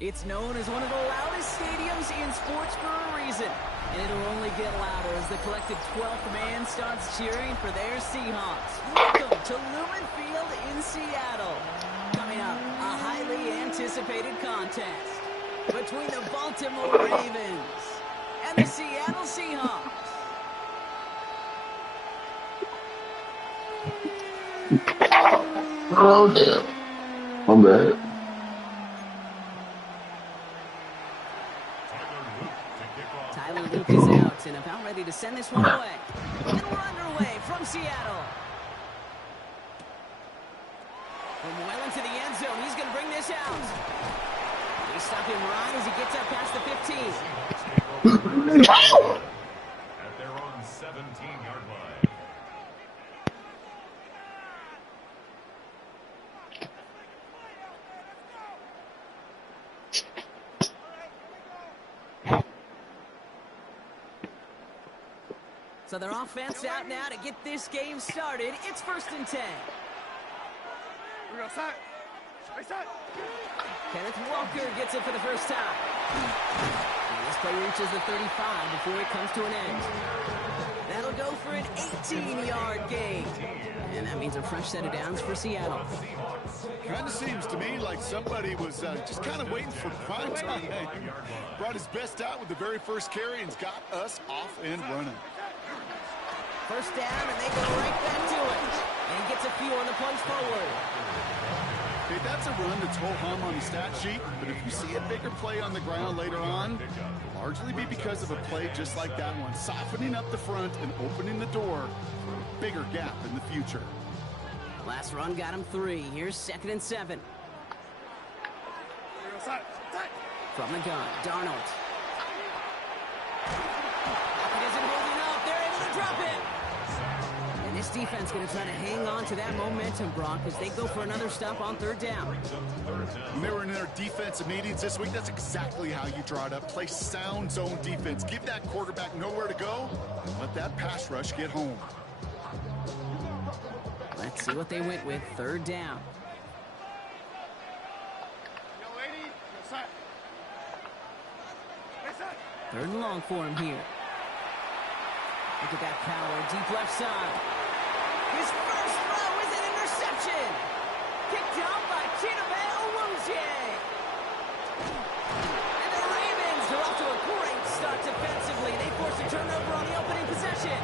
It's known as one of the loudest stadiums in sports for a reason, and it'll only get louder as the collective 12th man starts cheering for their Seahawks. Welcome to Lumen Field in Seattle. Coming up, a highly anticipated contest between the Baltimore Ravens and the Seattle Seahawks. Oh, damn. I'm bad. Luke is out and about ready to send this one away. And we're underway from Seattle. From well into the end zone, he's going to bring this out. They stop him right as he gets up past the 15. At their own 17-yard line. So their offense out now to get this game started. It's 1st and 10. Kenneth Walker gets it for the first time. And this play reaches the 35 before it comes to an end. That'll go for an 18-yard gain. And that means a fresh set of downs for Seattle. Kind of seems to me like somebody was just kind of waiting for prime time. Brought his best out with the very first carry and's got us off and running. First down, and they go right back to it. And he gets a few on the punch forward. Okay, that's a run that's ho-hum on the stat sheet, but if you see a bigger play on the ground later on, it'll largely be because of a play just like that one, softening up the front and opening the door for a bigger gap in the future. Last run got him 3. Here's 2nd and 7. From the gun, Darnold. He doesn't hold it up. They're able to drop it. And this defense going to try to hang on to that momentum, Brock, as they go for another stop on 3rd down. When they were in their defensive meetings this week, that's exactly how you draw it up. Play sound zone defense. Give that quarterback nowhere to go, and let that pass rush get home. Let's see what they went with. 3rd down. Third and long for him here. Look at that power, deep left side. His first throw is an interception. Kicked out by Chidobe Awuzie. And the Ravens are off to a great start defensively. They force a turnover on the opening possession.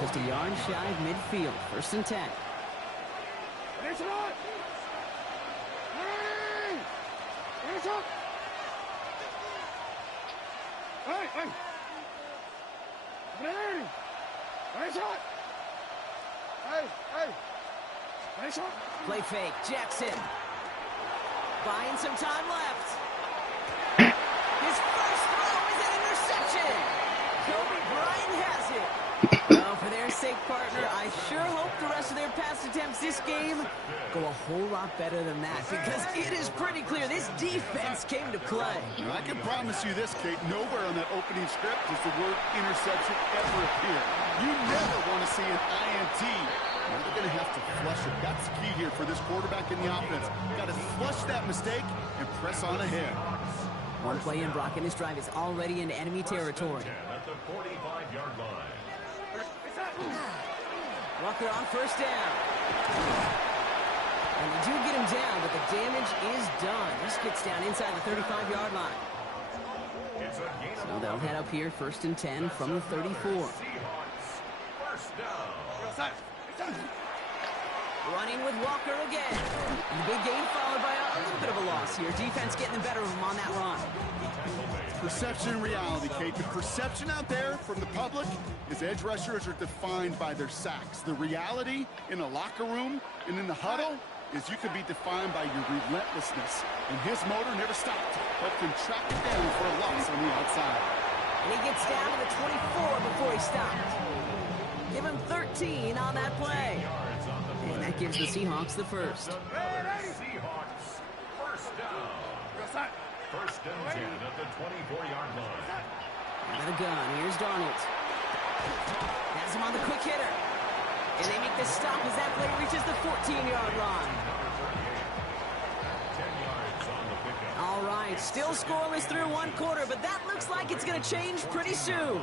Just a yard shy of midfield. 1st and 10. Play fake, Jackson. Buying some time left. His first throw is an interception. Kobe Bryant has it. Well, for their sake, partner, I sure hope the rest of their pass attempts this game go a whole lot better than that, because it is pretty clear this defense came to play. I can promise you this, Kate, nowhere on that opening script does the word interception ever appear. You never want to see an INT. Now they're going to have to flush it. That's the key here for this quarterback in the offense. Got to flush that mistake and press on ahead. One play in, Brock, and this drive is already into enemy territory. At the 45-yard line. Walker on 1st down. And they do get him down, but the damage is done. This gets down inside the 35-yard line. So they'll head up here, 1st and 10 from the 34. First down. Running with Walker again. And the big gain followed by a little bit of a loss here. Defense getting the better of him on that run. Perception and reality, Kate. The perception out there from the public is edge rushers are defined by their sacks. The reality in a locker room and in the huddle is you could be defined by your relentlessness. And his motor never stopped. Helped him track it down for a loss on the outside. And he gets down to the 24 before he stopped. Give him 13 14 on that play. Yards on the play. And that gives the Seahawks the first. Another Seahawks first down. First and 10 at the 24-yard line. Out of the gun. Here's Darnold. Has him on the quick hitter. And they make the stop as that play reaches the 14-yard line. 10 yards on the pickup. All right, still scoreless through one quarter, but that looks like it's going to change pretty soon.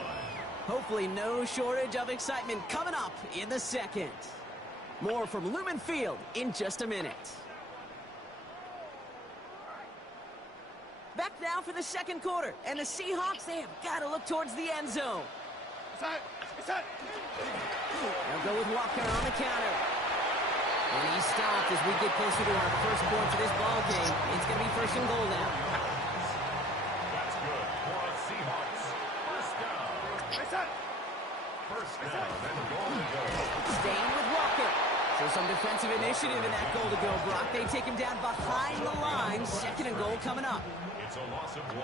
Hopefully no shortage of excitement coming up in the second. More from Lumen Field in just a minute. Back now for the second quarter, and the Seahawks, they have got to look towards the end zone. They'll go with Walker on the counter. And he stopped as we get closer to our first points of this ball game. It's going to be first and goal now. That's good for the Seahawks. First down. First down and goal to go. Staying with Walker. So some defensive initiative in that goal to go, Brock. They take him down behind the line. Second and goal coming up. It's a loss of 1.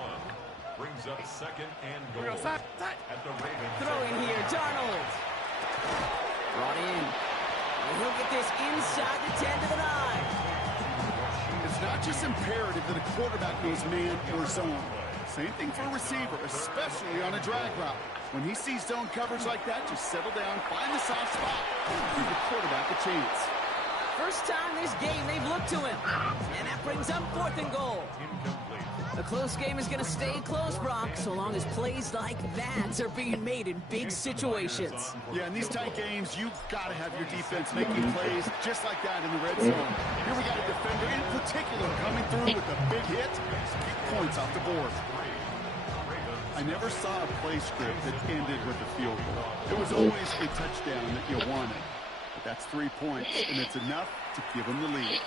Brings up second and goal at the Ravens. Throwing here, Darnold. Brought in. And he'll get this inside the 10 to the 9. It's not just imperative that a quarterback knows man or zone. Same thing for a receiver, especially on a drag route. When he sees zone coverage like that, just settle down, find the soft spot, give the quarterback a chance. First time this game they've looked to him. And that brings up fourth and goal. Incomplete. A close game is going to stay close, Brock, so long as plays like that are being made in big situations. Yeah, in these tight games, you've got to have your defense making plays just like that in the red zone. Here we got a defender in particular coming through with a big hit to keep points off the board. I never saw a play script that ended with a field goal. It was always a touchdown that you wanted. But that's 3 points, and it's enough to give them the lead.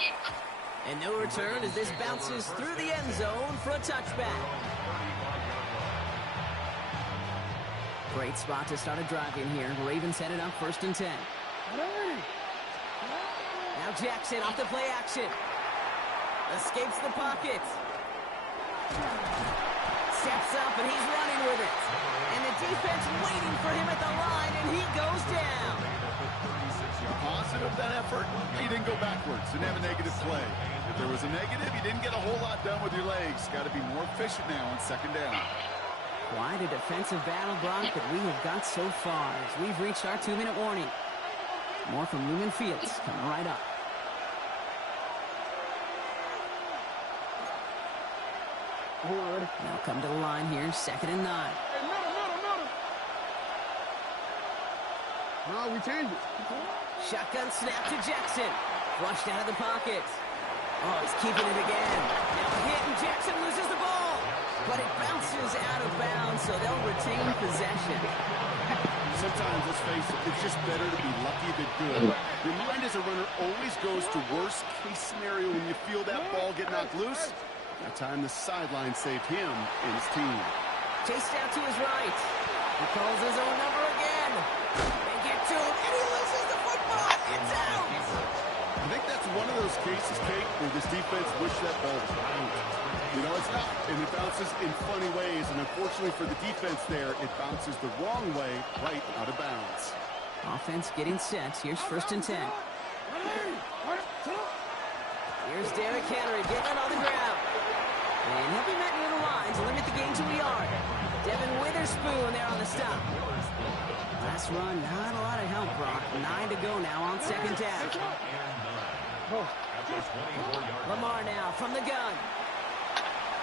And no return as this bounces through the end zone for a touchback. Great spot to start a drive in here. Ravens headed up first and 10. Now Jackson off the play action. Escapes the pocket. Steps up and he's running with it. And the defense waiting for him at the line, and he goes down. Positive that effort, he didn't go backwards, didn't have a negative play. If there was a negative, you didn't get a whole lot done with your legs. Got to be more efficient now on second down. Quite a defensive battle, Brock, that we have got so far as we've reached our 2-minute warning. More from Lumen Fields coming right up. They'll come to the line here, second and 9. No, we changed it. Shotgun snap to Jackson. Flushed out of the pocket. Oh, he's keeping it again. Now a hit, and Jackson loses the ball. But it bounces out of bounds, so they'll retain possession. Sometimes, let's face it, it's just better to be lucky than good. Your mind as a runner always goes to worst case scenario when you feel that ball get knocked loose. That time the sideline saved him and his team. Chased out to his right. He calls his own number again. They get to him, and he loses the football. It's out. I think that's one of those cases, Kate, where this defense wished that ball was out. You know, it's not, and it bounces in funny ways, and unfortunately for the defense there, it bounces the wrong way right out of bounds. Offense getting set. Here's first and 10. Here's Derrick Henry getting it on the ground. And he'll be met near the line to limit the gain to a yard. Devin Witherspoon there on the stop. Last run, not a lot of help, Brock. 9 to go now on second down. Lamar now from the gun.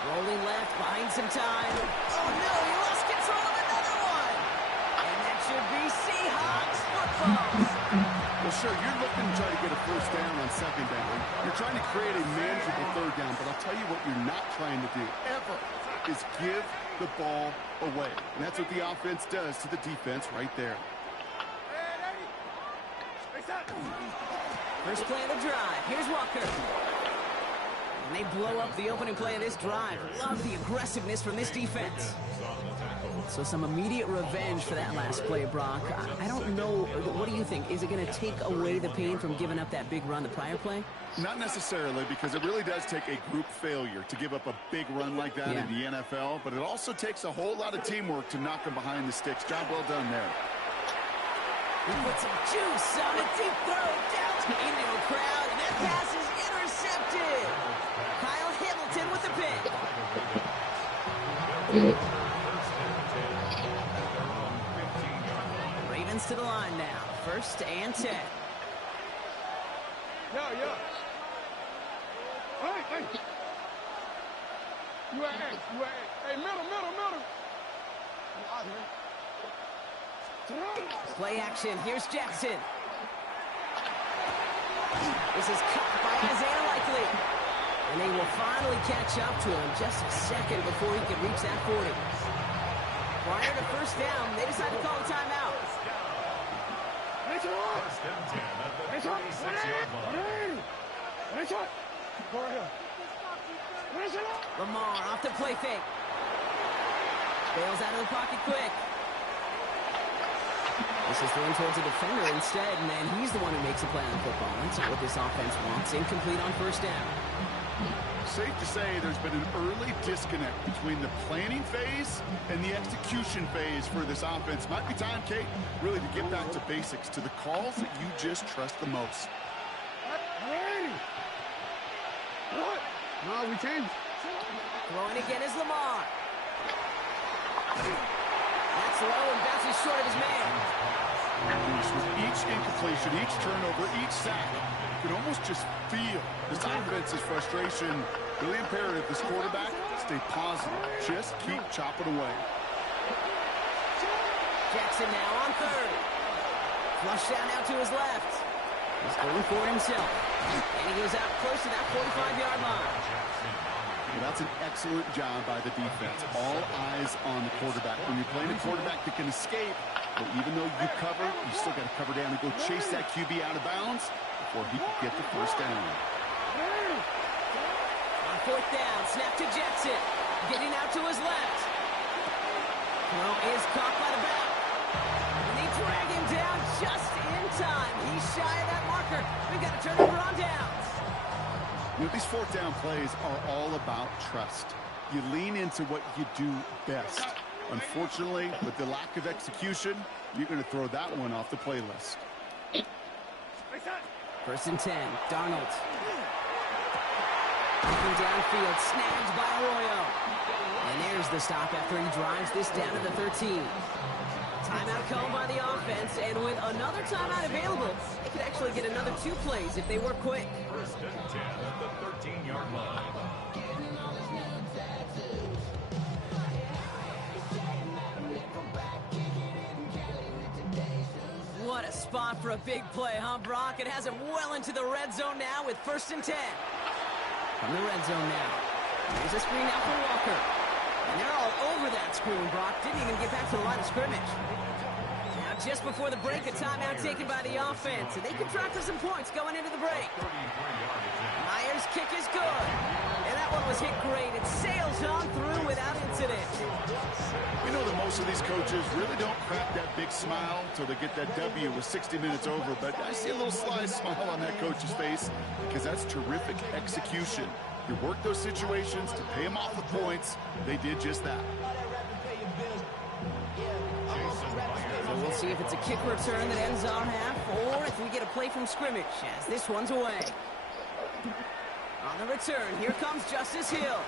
Rolling left, buying some time. Oh no, he lost control of another one. And that should be Seahawks football. Well, sure, you're looking to try to get a first down on second down. You're trying to create a manageable third down, but I'll tell you what you're not trying to do, ever, is give the ball away. And that's what the offense does to the defense right there. First play of the drive. Here's Walker. And they blow up the opening play of this drive. Love the aggressiveness from this defense. So some immediate revenge for that last play, Brock. I don't know. What do you think? Is it going to take away the pain from giving up that big run the prior play? Not necessarily, because it really does take a group failure to give up a big run like that in the NFL. But it also takes a whole lot of teamwork to knock them behind the sticks. Job well done there. He put some juice on a deep throw down into a crowd, and that pass is intercepted. Kyle Hamilton with the pick. Ravens to the line now. 1st and 10. Yeah. Hey. You ain't. Hey, middle. Play action. Here's Jackson. This is caught by Isaiah Likely. And they will finally catch up to him just a second before he can reach that 40. Prior to 1st down, they decide to call a timeout. First and 10 at the 36-yard line. Lamar off the play fake. Bails out of the pocket quick. This is thrown towards a defender instead, and then he's the one who makes a play on football. That's not what this offense wants. Incomplete on 1st down. Safe to say there's been an early disconnect between the planning phase and the execution phase for this offense. Might be time, Kate, really to get back to basics, to the calls that you just trust the most. No, we changed. Throwing again is Lamar. That's low and bounces short of his man. With each incompletion, each turnover, each sack, you can almost just feel this offense's frustration. Really imperative this quarterback stay positive. Just keep chopping away. Jackson now on 3rd. Flush down now to his left. He's going for it himself. And he goes out close to that 45-yard line. Well, that's an excellent job by the defense. All eyes on the quarterback. When you're playing a quarterback that can escape, but even though you cover, you still got to cover down and go chase that QB out of bounds before he can get the 1st down. On 4th down, snap to Jackson. Getting out to his left. Throw is caught by the back. And they drag him down just in time. He's shy of that marker. We've got to turn over on downs. You know, these 4th down plays are all about trust. You lean into what you do best. Unfortunately, with the lack of execution, you're going to throw that one off the playlist. 1st and 10, Darnold. Looking downfield, snagged by Arroyo. And there's the stop after he drives this down to the 13. Timeout called by the offense, and with another timeout available, they could actually get another 2 plays if they work quick. 1st and 10 at the 13-yard line. What a spot for a big play, huh, Brock? It has him well into the red zone now with 1st and 10. From the red zone now. Here's a screen out for Walker. And they're all over that screen, Brock. Didn't even get back to the line of scrimmage. Now, just before the break, a timeout taken by the offense. And they can track for some points going into the break. Myers' kick is good. And that one was hit great. It sails on through without incident. We know that most of these coaches really don't crack that big smile until they get that W with 60 minutes over. But I see a little sly smile on that coach's face because that's terrific execution. You work those situations to pay them off the points. They did just that. So we'll see if it's a kick return that ends our half, or if we get a play from scrimmage, as this one's away. On the return, here comes Justice Hill.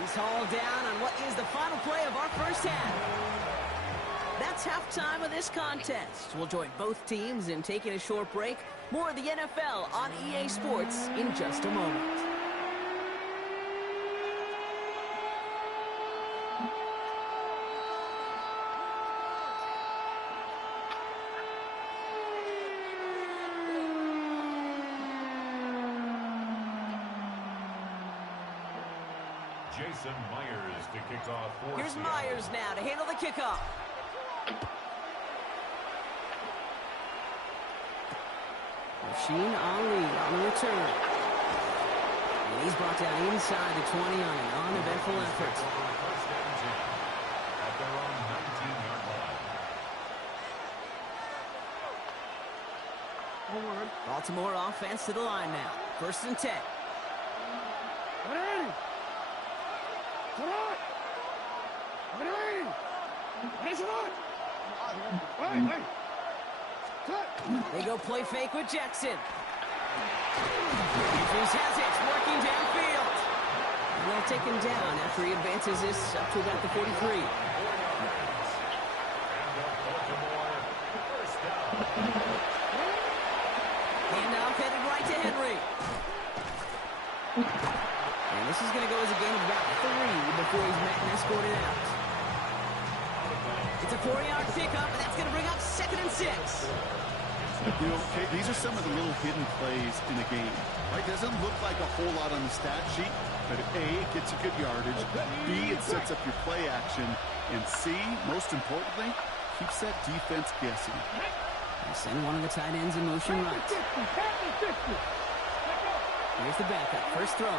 He's hauled down on what is the final play of our 1st half. That's halftime of this contest. We'll join both teams in taking a short break. More of the NFL on EA Sports in just a moment. Jason Myers to kick off for Here's Seattle. Myers now to handle the kickoff. Rasheen Ali on the return. And he's brought down inside the 20 on an uneventful effort. First and 10 at their own 19-yard line. Baltimore offense to the line now. 1st and 10. They go play fake with Jackson. Andrews has it, working downfield. And they'll take him down after he advances this up to about the 43. Handoff headed right to Henry. And this is going to go as a gain of about 3 before he's met and escorted out. It's a 4-yard pickup, and that's going to bring up 2nd and 6. You know, Kate, these are some of the little hidden plays in a game. Right? Doesn't look like a whole lot on the stat sheet, but A, it gets you good yardage, B, it sets up your play action, and C, most importantly, keeps that defense guessing. They send one of the tight ends in motion right. Here's the backup, first throw.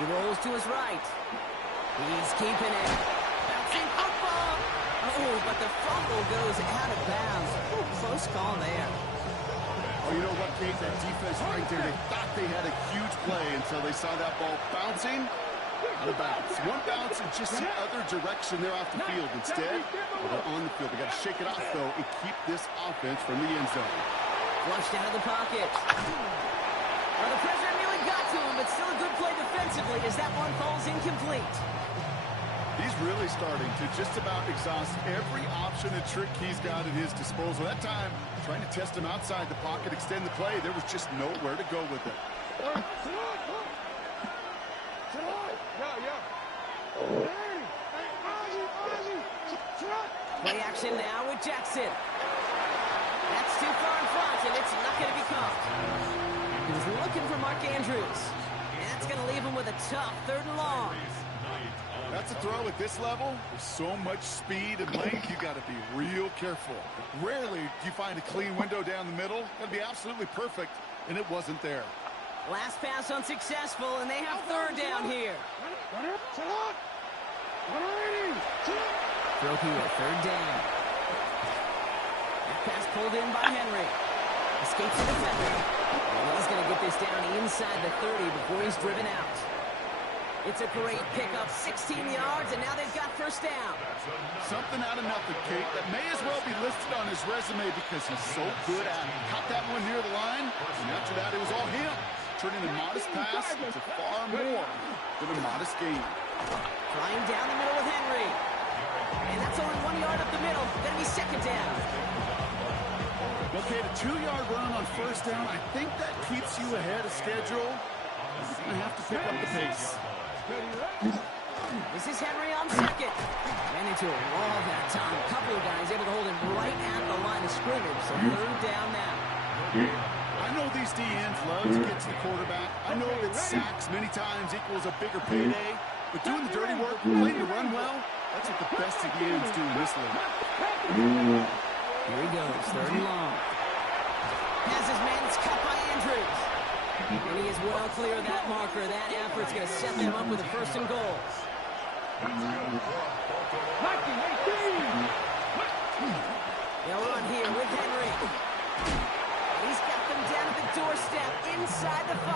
He rolls to his right. He's keeping it. Bouncing football. Oh, but the fumble goes out of bounds. Ooh, close call there. Oh, you know what, Kate? That defense right there, they thought they had a huge play until they saw that ball bouncing out of bounds. One bounce in just the other direction there off the field. Instead, they're on the field. They got to shake it off, though, and keep this offense from the end zone. Flushed out of the pocket. Well, the pressure nearly got to him, but still a good play defensively as that one falls incomplete. He's really starting to just about exhaust every option and trick he's got at his disposal. That time, trying to test him outside the pocket, extend the play, there was just nowhere to go with it. Play action now with Jackson. That's too far in front, and it's not going to be caught. He was looking for Mark Andrews. And that's going to leave him with a tough 3rd and long. That's a throw at this level. With so much speed and length, you got to be real careful. Rarely do you find a clean window down the middle. Got to be absolutely perfect, and it wasn't there. Last pass unsuccessful, and they have 3rd down here. Brokey with 3rd down. That pass pulled in by Henry. Escapes the defender. And he's going to get this down inside the 30 before he's driven out. It's a great pickup, 16 yards, and now they've got 1st down. Something out of nothing, Kate. That may as well be listed on his resume because he's so good at it. Caught that one near the line, and after that, it was all him. Turning a modest pass into far more than a modest gain. Flying down the middle with Henry. And that's only 1 yard up the middle. Going to be 2nd down. Okay, the 2-yard run on 1st down, I think that keeps you ahead of schedule. You're going to have to pick up the pace. This is Henry on 2nd. Ran into a wall that time. A couple of guys able to hold him right at the line of scrimmage. So 3rd down now. I know these DNs love to get to the quarterback. I know that sacks many times equals a bigger payday. But doing the dirty work, playing to run well, that's what the best DNs do in this league. Here he goes, 3rd and long. Has his man, it's cut by Andrews. And he is well clear of that marker. That effort's going to set them up with a 1st and goal. They'll run here with Henry. He's got them down at the doorstep inside the 5.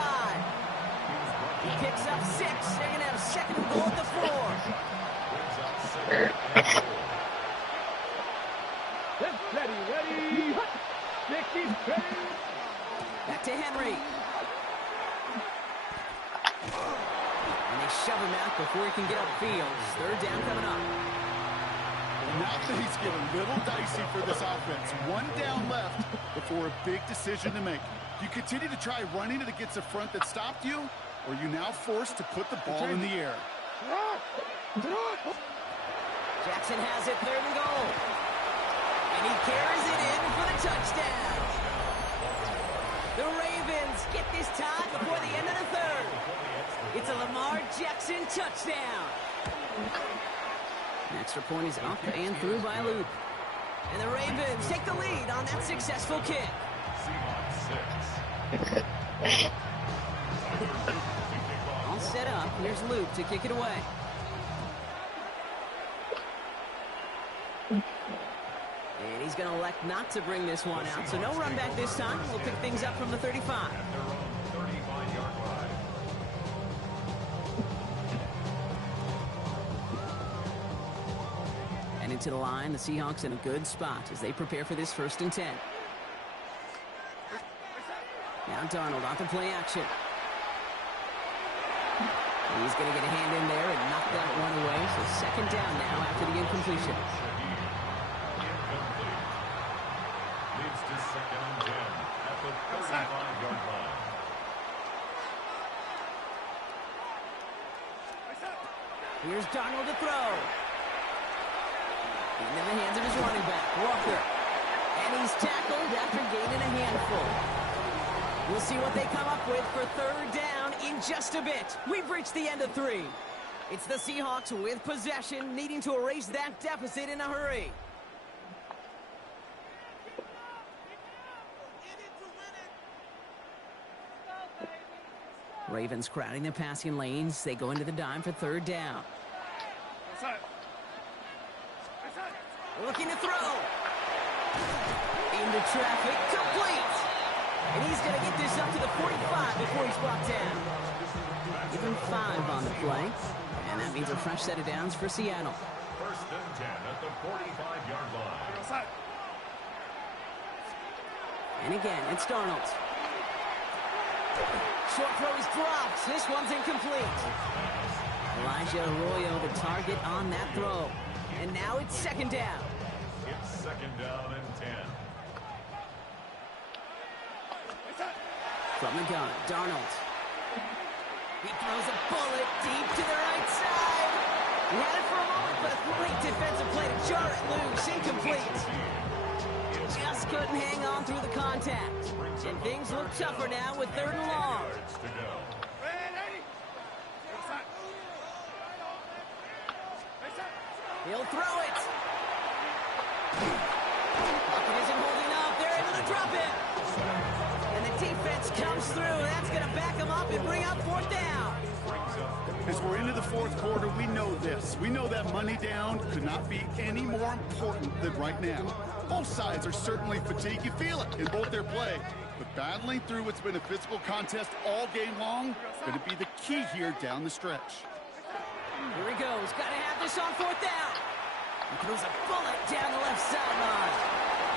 He picks up 6. They're going to have 2nd and goal at the 4. Back to Henry. And they shove him out before he can get upfield. 3rd down coming up. Now things get a little dicey for this offense. 1 down left before a big decision to make. You continue to try running it against a front that stopped you, or are you now forced to put the ball in the air? Jackson has it, 3rd and goal. And he carries it in for the touchdown. The Ravens get this tied before the end of the 3rd. It's a Lamar Jackson touchdown. An extra point is up and through by Luke. And the Ravens take the lead on that successful kick. All set up. Here's Luke to kick it away. And he's going to elect not to bring this one out. So no run back this time. We'll pick things up from the 35. Heading to the line, the Seahawks in a good spot as they prepare for this 1st and 10. Now Darnold off the play action. He's going to get a hand in there and knock that one away. So 2nd down now after the incompletion. Incomplete. Leads to 2nd and 10 at the 35-yard line. Here's Darnold to throw. Into the hands of his running back, Walker. And he's tackled after gaining a handful. We'll see what they come up with for 3rd down in just a bit. We've reached the end of 3. It's the Seahawks with possession, needing to erase that deficit in a hurry. Ravens crowding the passing lanes. They go into the dime for 3rd down. Looking to throw. Into traffic, complete. And he's going to get this up to the 45 before he's brought down. Give him 5 on the play. And that means a fresh set of downs for Seattle. 1st and 10 at the 45-yard line. And again, it's Darnold. Short throw is dropped. This one's incomplete. Elijah Arroyo, the target on that throw. And now it's 2nd down. It's 2nd down and 10. From the gun, Darnold. He throws a bullet deep to the right side. He had it for a moment, but a great defensive play to jar it loose. Incomplete. Just couldn't hang on through the contact. And things look tougher now with 3rd and long. He'll throw it. Pocket isn't holding up. They're able to drop it. And the defense comes through. That's going to back him up and bring up 4th down. As we're into the 4th quarter, we know this. We know that money down could not be any more important than right now. Both sides are certainly fatigued. You feel it in both their play. But battling through what's been a physical contest all game long is going to be the key here down the stretch. Here he goes. Got to have this on 4th down. He throws a bullet down the left sideline.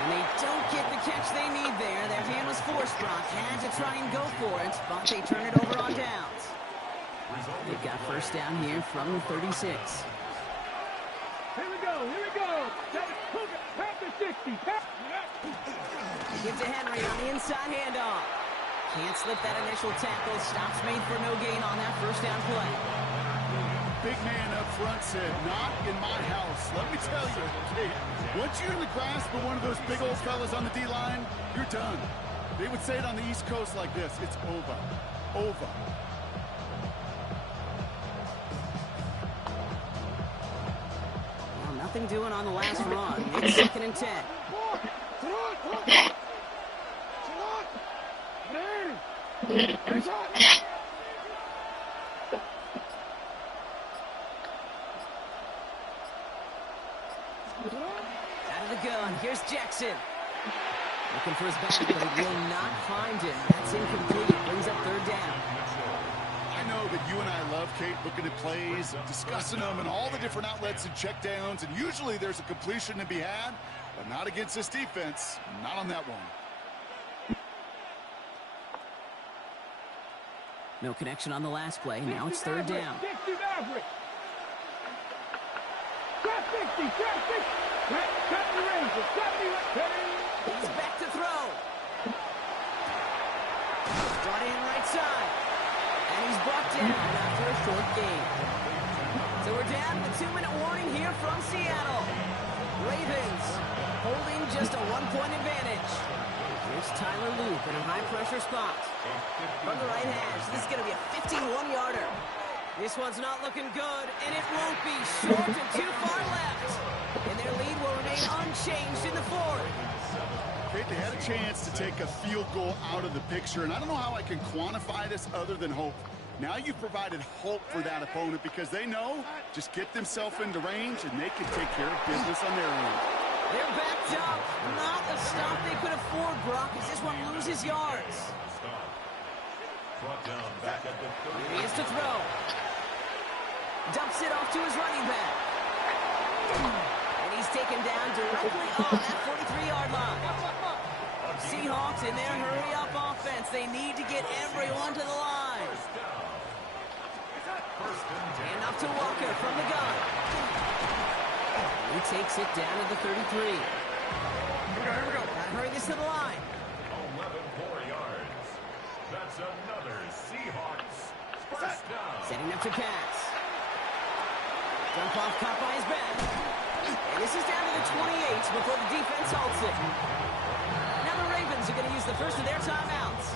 And they don't get the catch they need there. Their hand was forced. Brock had to try and go for it, but they turn it over on downs. They've got 1st down here from the 36. Here we go, here we go. Pass the 60. He gives to Henry on the inside handoff. Can't slip that initial tackle. Stops made for no gain on that 1st down play. Big man up front said, not in my house. Let me tell you, hey, once you're in the grasp of one of those big old fellas on the D-line, you're done. They would say it on the East Coast like this, it's over. Over. Well, nothing doing on the last run. It's 2nd and 10. Out of the gun, here's Jackson. Looking for his back, but he will not find him. That's incomplete. Brings up 3rd down. I know that you and I love, Kate, looking at plays, discussing them, and all the different outlets and checkdowns, and usually there's a completion to be had, but not against this defense. Not on that one. No connection on the last play. Now it's 3rd down. 60 Maverick. Trap 60, trap 60. Trap the Ranger, trap the He's back to throw. Brought in right side. And he's brought down after a short gain. So we're down to the 2-minute warning here from Seattle. Ravens holding just a 1-point advantage. Here's Tyler Loop in a high-pressure spot. From the right hash, this is going to be a 51-yarder. This one's not looking good, and it won't be. Short and too far left. And their lead will remain unchanged in the 4th. Kate, they had a chance to take a field goal out of the picture, and I don't know how I can quantify this other than hope. Now you've provided hope for that opponent because they know just get themselves into range and they can take care of business on their own. They're backed up. Not the stop they could afford, Brock, as this one loses yards. Brought down back at the 30. Here he is to throw. Dumps it off to his running back. And he's taken down directly on that 43-yard line. Seahawks in their hurry-up offense. They need to get everyone to the line. And up to Walker from the gun. He takes it down to the 33. Here we go. Gotta hurry this to the line. 11 more yards. That's another Seahawks first down. Setting up to pass. Jump off caught by his back. And this is down to the 28 before the defense halts it. Now the Ravens are going to use the first of their timeouts,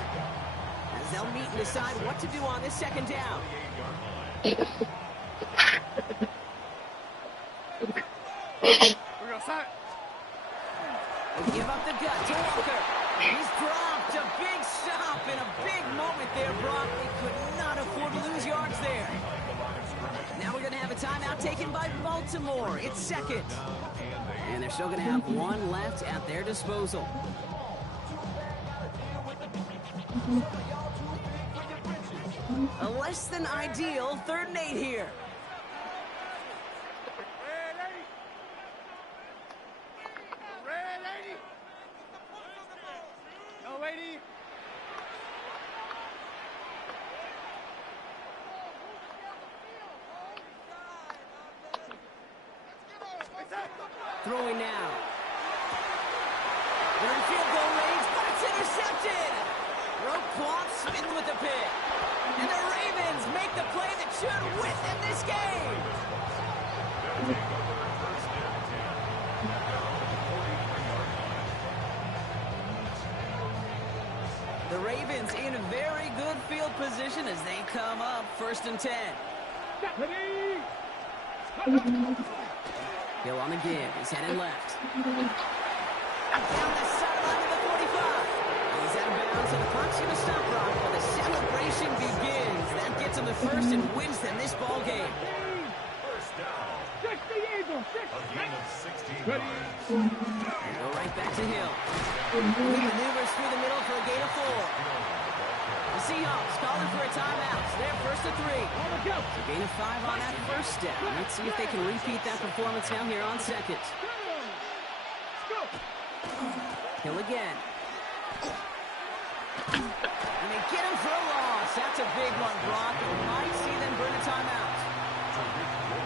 as they'll meet and decide what to do on this second down. Here we go, side. They give up the gut to Walker. He's dropped. A big stop and a big moment there, Brock. They could not afford to lose yards there. Now we're going to have a timeout taken by Baltimore. It's second. And they're still going to have one left at their disposal. A less than ideal 3rd and 8 here. No, lady. Throwing now. They're in field goal range, but it's intercepted. Roquan Smith with the pick. And the Ravens make the play that should win them this game. The Ravens in very good field position as they come up 1st and 10. Hill on the give. He's headed left. Down the sideline to the 45. He's out of bounds, and the clock's going to stop, Brock, but the celebration begins. That gets them the first and wins them this ball game. First down. 60 Eagles, 60. A gain of 16 Ready. yards. They go right back to Hill. He maneuvers through the middle for a gain of 4. The Seahawks calling for a timeout. They're 1st and 3. On the go. A gain of 5 on that first down. Let's see if they can repeat that performance now here on second. Go. Hill again. And they get him for a loss. That's a big one, Brock. And might see them burn a timeout.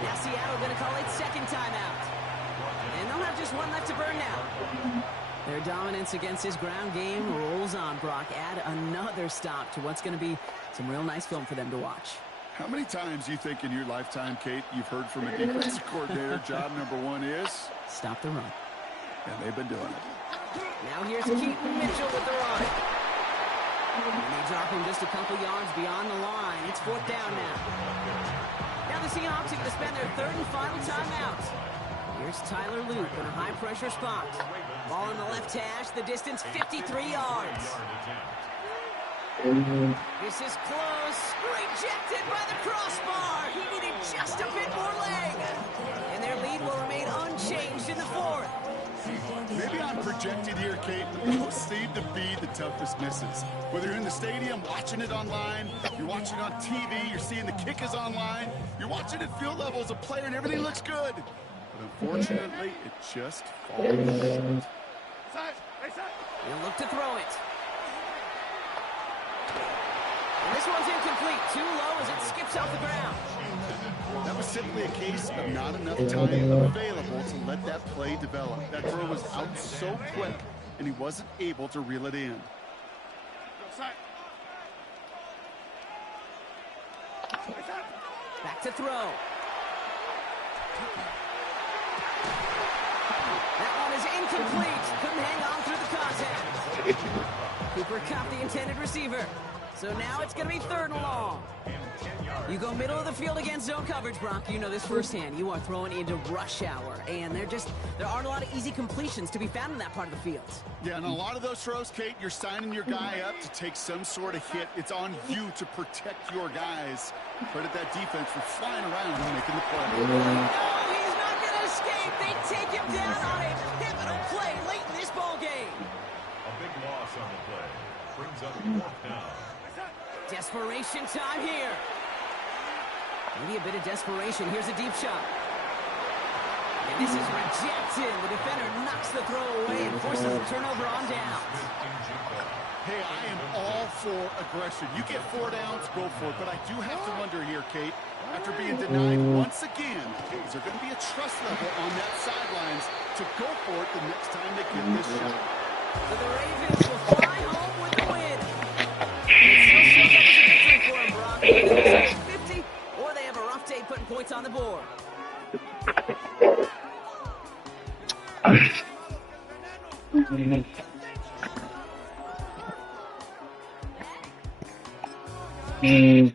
Now Seattle going to call it second timeout. And they'll have just one left to burn now. Their dominance against his ground game rolls on, Brock. Add another stop to what's going to be some real nice film for them to watch. How many times do you think in your lifetime, Kate, you've heard from a defensive coordinator, job number 1 is? Stop the run. And they've been doing it. Now here's Keaton Mitchell with the run. And they drop him just a couple yards beyond the line. It's 4th down now. Now the Seahawks are going to spend their 3rd and final timeout. Here's Tyler Luke in a high-pressure spot. Ball in the left hash, the distance 53 yards. This is close. Rejected by the crossbar. He needed just a bit more leg. And their lead will remain unchanged in the 4th. Maybe I'm projected here, Kate, but those seem to be the toughest misses. Whether you're in the stadium, watching it online, you're watching it on TV, you're seeing the kick is online, you're watching at field level as a player and everything looks good. But unfortunately, it just falls short. He'll look to throw it. And this one's incomplete. Too low as it skips off the ground. That was simply a case of not enough time available to let that play develop. That throw was out so quick, and he wasn't able to reel it in. Back to throw. That one is incomplete. Couldn't hang on through the contact. Cooper caught the intended receiver. So now it's going to be 3rd and long. You go middle of the field against zone coverage, Brock. You know this firsthand. You are throwing into rush hour, and there aren't a lot of easy completions to be found in that part of the field. Yeah, and a lot of those throws, Kate, you're signing your guy up to take some sort of hit. It's on you to protect your guys. Credit that defense for flying around and making the play. No, he's not going to escape. They take him down on a pivotal play late in this ball game. A big loss on the play. Brings up 4th down. Desperation time here. Maybe a bit of desperation. Here's a deep shot. And This is rejected. The defender knocks the throw away and forces a turnover on down. Hey, I am all for aggression. You get 4 downs, go for it. But I do have to wonder here, Kate, after being denied once again, is there going to be a trust level on that sidelines to go for it the next time they get this shot? So the Ravens will fly home with the win. It still shows up as a victory for them, Brock. It's 50, or they have a rough day putting points on the board. Mm.